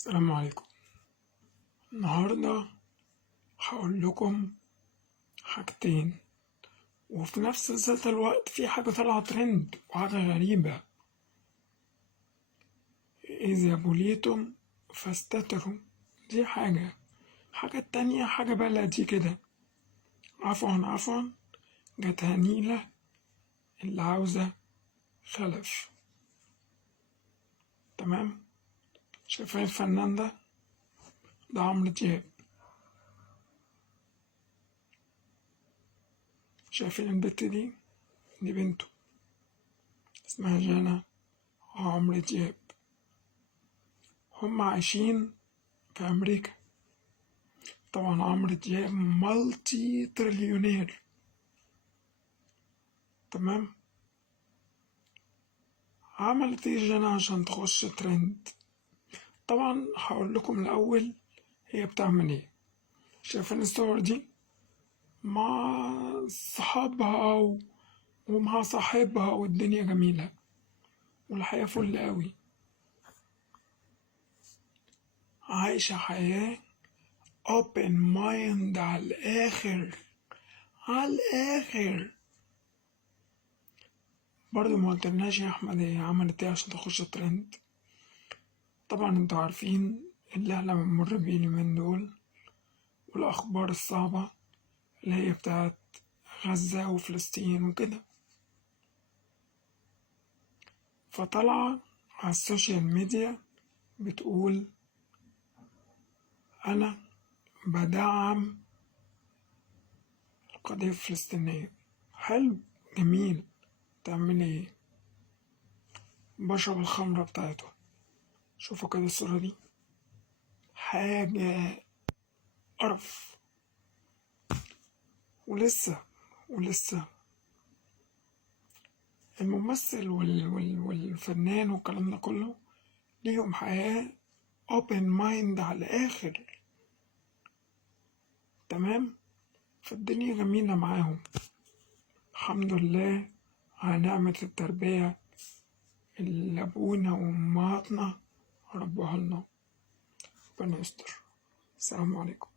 السلام عليكم. النهاردة هقول لكم حاجتين، وفي نفس ذات الوقت في حاجة طالعة ترند وحاجة غريبة. إذا بليتم فاستتروا، دي حاجة التانية حاجة بلدي كده. عفوا جت هنيلة اللي عاوزة خلف. تمام. شايفين الفنان ده عمرو دياب. شايفين البت دي بنته اسمها جانا وعمرو دياب. هم عايشين في أمريكا. طبعا عمرو دياب مالتي تريليونير. تمام. عملت ايه جانا عشان تخش ترند؟ طبعا هقول لكم الأول هي بتعمل ايه. شايفين الصور دي مع صحابها ومع صاحبها، والدنيا جميلة والحياة فل قوي. عايشة حياة open mind على الآخر على الآخر. برضه ما قلتلناش يا أحمد هي عملت ايه عشان تخش ترند. طبعا انتوا عارفين اللي احنا بنمر بيه اليومين دول والأخبار الصعبة اللي هي بتاعت غزة وفلسطين وكده. فطلع على السوشيال ميديا بتقول أنا بدعم القضية الفلسطينية. حلو، جميل. تعمل ايه؟ بشرب الخمرة بتاعته. شوفوا كده الصورة دي، حاجة قرف. ولسه الممثل والفنان والكلام ده كله ليهم حياة open mind على الآخر. تمام. فالدنيا جميلة معاهم، الحمد لله على نعمة التربية اللي أبونا وأمهاتنا ربوها لنا. ربنا يستر. السلام عليكم.